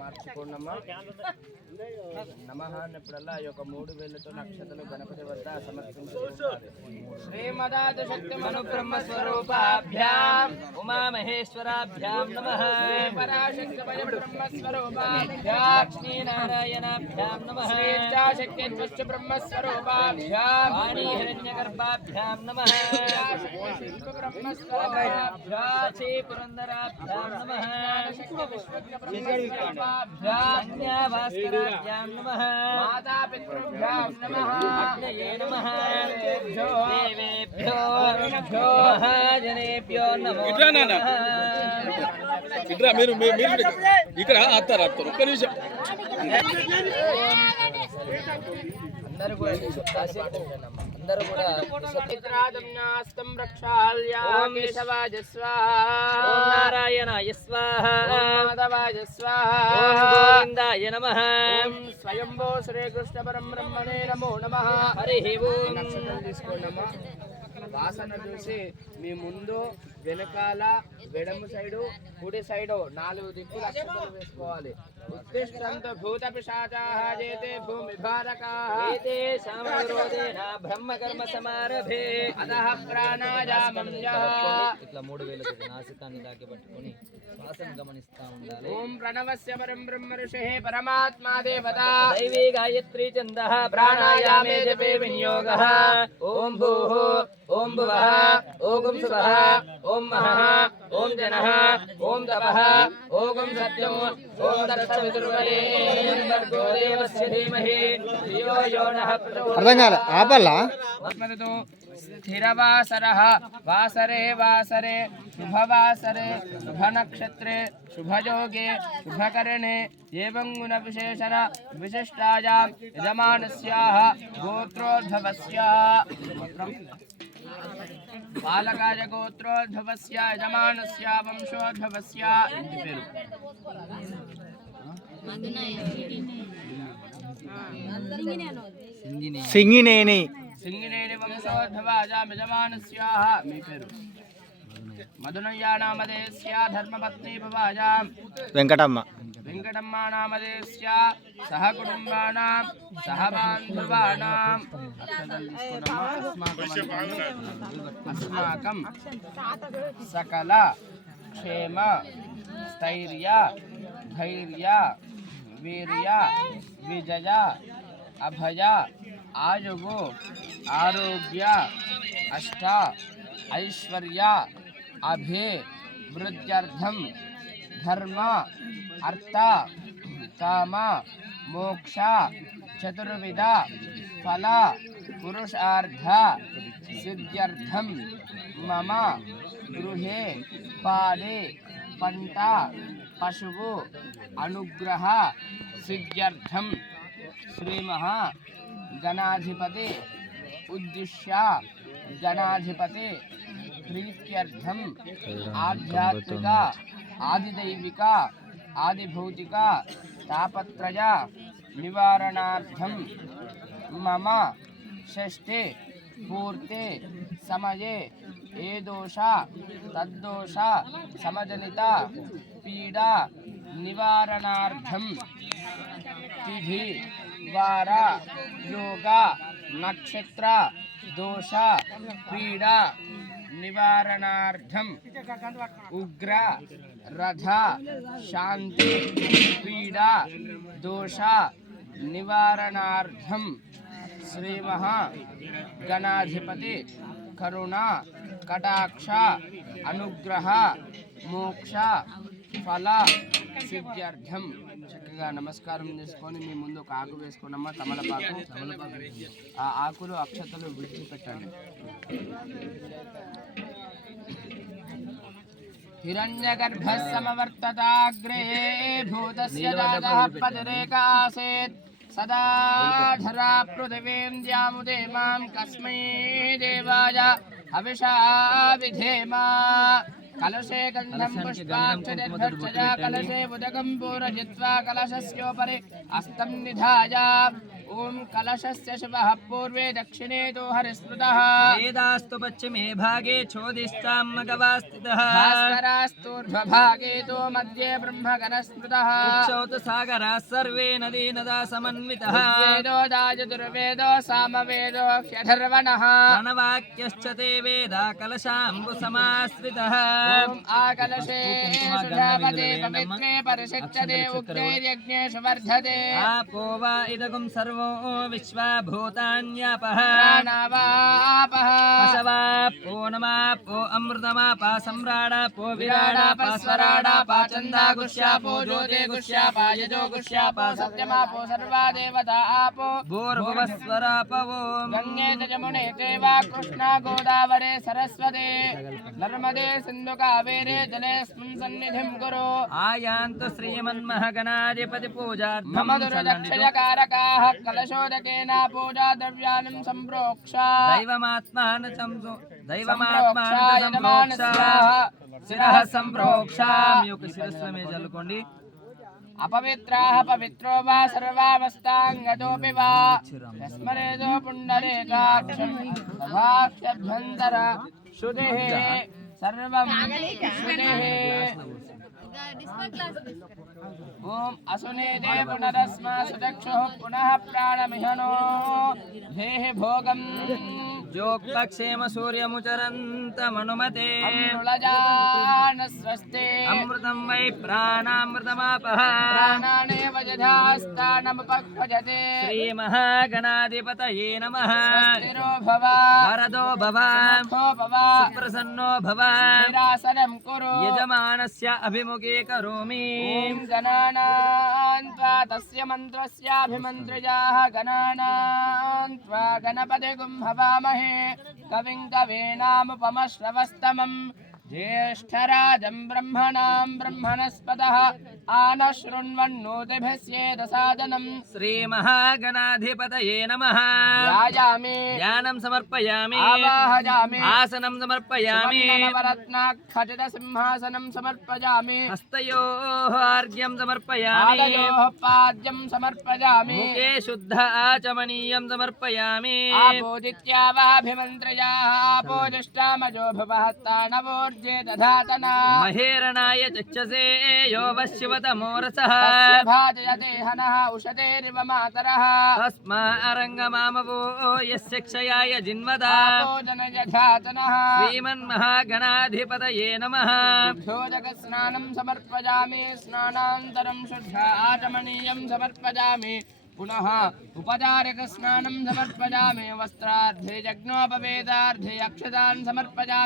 మార్చుకోండమ్మా. నమః అన్నప్పుడల్లా ఈ యొక్క 3 వేళ్లతో నక్షత్రాలు గణపతి వద్ద సమర్పించాలి. శ్రీమదాది శక్తి మను బ్రహ్మ స్వరూపాభ్యాం ఉమా మహేశ్వరాభ్యాం నమః. పరాశక్తి బ్రహ్మ స్వరూపాభ్యాం లక్ష్మీ నారాయణాభ్యాం నమః. శక్తి బ్రహ్మ స్వరూపాభ్యాం వాణీ హిరణ్యగర్భాభ్యాం నమః. బ్రహ్మ స్వరూపాభ్యాం శ్రీ పురందరాభ్యాం నమః. भास्कराभ्यां नमः. माता पितृभ्यां नमः. अग्नये नमः. देवेभ्यो महाजनेभ्यो नमो नमः. ఇట్లా మీరు ఇక్కడ అత్తారు ఒక్క నిమిషం. అందరూ కూడా అందరూ కూడా సత్యరాజమ్యాస్తం రక్షాల్యా కేశవాజ స్వాహా. ఓం నారాయణాయ స్వాహా. ఓం మాధవాయ స్వాహా. ఓం గోవిందాయ నమః. ఓం స్వయంభో శ్రీకృష్ణ పరబ్రహ్మణే నమో నమః. హరి ఓం. నక్షత్రం తీసుకోండమ్మా. వాసన చూసి మీ ముందు వెనకాల వెడము సైడు కుడి సైడు 4 దిక్కులు అక్షతలు వేసుకోవాలి. ఉత్తిష్టంతు భూత పిశాచాః జేతే భూమి భారకాః ఏతే శామరోదేన బ్రహ్మ కర్మ సమారభే అదః ప్రాణాయామం ఇట్లా 3 వేలతో నాసికాన్ని దాకి పట్టుకొని శ్వాసను గమనిస్తా ఉండాలి. ఓం ప్రణవస్య పరం బ్రహ్మ ఋషిః పరమాత్మా దేవతా దైవీ గాయత్రీ ఛందః ప్రాణాయామే జపే వినియోగః. ఓం భూః ఓం భువః ఓం శుభః ఓం మహః ఓం జనః ఓం తపః ఓం సత్యం ఓం దర్శవిదుర్వరేణ్యం భర్గో దేవస్య ధీమహి ధియో యో నః ప్రచోదయాత్. అర్థం కాలే ఆపల్లా. స్థిరవాసరః వాసరే వాసరే శుభవాసరే శుభనక్షత్రే శుభయోగే శుభకరణే ఏవం గుణ విశేషణ విశిష్టాయాం యజమానస్యాః గోత్రోద్భవస్యాః బాలకాయ గోత్రోద్భవస్య యజమానస్య వంశోద్భవస్య ఇంటి పేరు సింగినేని సింగినేని వంశోద్భవాజాం యజమానస్యాః మీ పేరు మధునయ్యా నామదేస్య ధర్మపత్ని భవాజాం వెంకటమ్మ. వెంకటమ్మ నామదేస్య సహ కుటుంబానాం సహ బాంధవానాం అస్మాకం సకల క్షేమ స్థైర్య ధైర్య వీర్య విజయ అభయ ఆయువు ఆరోగ్య అష్ట ఐశ్వర్య అభే వృద్ధ్యర్థం ధర్మ అర్థ కామ మోక్ష చతుర్విధ ఫల పురుషార్థ సిద్ధ్యర్థం మమ గృహే పాడే పంట పశువు అనుగ్రహ సిద్ధ్యర్థం శ్రీమహా గణాధిపతి ఉద్దిశ్య గణాధిపతి ప్రీత్యర్థం ఆధ్యాత్మిక ఆదిదైవిక ఆదిభౌతిక తాపత్రయ నివారణార్థం మమ షష్ఠే పూర్తే సమయే ఏ దోష తద్దోష సమజనిత పీడా నివారణార్థం తిథి వార యోగ నక్షత్ర దోష పీడా నివారణార్థం ఉగ్ర రథ శాంతి పీడా దోష నివారణార్థం శ్రీమహా గణాధిపతి కరుణ కటాక్ష అనుగ్రహ మోక్ష ఫల సిద్ధ్యర్థం. చక్కగా నమస్కారం చేసుకొని మీ ముందు ఒక ఆకు వేసుకున్నామా. తమలపాకు ఆ ఆకులు అక్షతలు విడిచిపెట్టండి. హిరణ్యగర్భః సమవర్తతాగ్రే భూతస్య జాతః పతిరేకాసేత్ సదా ధరా పృథివీం ద్యాముదే మాం కస్మై దేవాయ హవిషా విధేమ. कलशे गन्धं पुष्पाक्षरभक्षया कलशे उदकं पूरयित्वा कलशस्योपरि हस्तं निधाय ॐ कलशस्य शिवः पूर्वे दक्षिणे तु हरिस्मृतः वेदास्तु पश्चिमे भागे चोदिश्चाम्मगवा स्थितः भास्करास्तूर्ध्वभागे तु मध्ये ब्रह्मगणस्मृतः उक्षौ तु सागराः सर्वे नदी नदा समन्वितः वेदो दायतुर्वेदो सामवेदो ह्यथर्वणः प्रणवाक्यश्च ते वेदा कलशाम्बुसमाश्रितः ॐ आकलशे सुधावते पवित्रे परिषिच्यते उग्रैर्यज्ञेषु वर्धते आपो वा इदगुं सर्वो विश्वा भूतान्यापः प्राणावापः पशवापो नमापो अमृतमापा सम्राडापो विराडापा स्वराडापा चन्दागुष्यापो ज्योते गुष्यापा यजो गुष्यापा सत्यमापो सर्वा देवता आपो भूर्भुवस्वरापवो गंगे यमुने चैव कृष्णा गोदावरे सरस्वती नर्मदे सिन्धु कावेरे जलेऽस्मिन् सन्निधिं कुरु आयान्तु श्रीमन्महागणाधिपति पूजार्थं मम दुर्दक्षयकारकाः कलशोदकेन पूजा द्रव्याणं सम्प्रोक्षा दैवमात्मानं शिरः सम्प्रोक्षामि ఒక శిరస్సు మీద చల్లుకోండి अपवित्राः पवित्रो वा सर्वावस्थाङ्गतोऽपि वा यस्मरेदो पुण्डरीकाक्षं तथाक्षभ्यन्तर शुद्धिः सर्वं शुद्धिः ॐ असुनेदे पुनरस्मा सुदक्षुः पुनः प्राणमिहनो धेहि भोगम् जोक्पक्षेम सूर्यमुचरन्तमनुमते स्वस्ति अमृतं वै प्राणामृतमापः प्राणानेव यथास्थानमुपभजते श्रीमहागणाधिपतये नमः स्वस्तिरो भव वरदो भव सुखो भव सुप्रसन्नो भव निरासनं कुरु यजमानस्य अभिमुखे करोमि ॐ गणानां त्वा तस्य मन्त्रस्याभिमन्त्र्याः गणानां त्वा गणपतिगुं हवामहे कविं कवीनामुपमश्रवस्तमम् ज्येष्ठराजं ब्रह्मणां ब्रह्मणस्पतः आनशृण्वन्नोतिभिस्येदसादनम् श्रीमहागणाधिपतये नमः ध्यायामि ध्यानं समर्पयामि आवाहयामि आसनं समर्पयामि सुवर्णनवरत्नाखचितसिंहासनं समर्पयामि हस्तयोः आर्घ्यं समर्पयामि पादयोः पाद्यं समर्पयामि मुखे शुद्ध आचमनीयं समर्पयामि आपोदित्यावाभिमन्त्रयाः आपोदिष्टामजो भवहत्तानवोर्जे दधातना महेरणाय चक्षसे यो वशिवतमोरसः तस्य भाजयते हनः उषतेरिव मातरः तस्मा अरङ्गमामवो यस्य क्षयाय जिन्वदा आपोजनयधातनः श्रीमन्महागणाधिपतये नमः शोधकस्नानं समर्पयामि स्नानान्तरं शुद्ध आचमनीयं समर्पयामि पुनः उपचारकस्नानं समर्पयामि वस्त्रार्धे यज्ञोपवेदार्धे अक्षतान् समर्पयामि।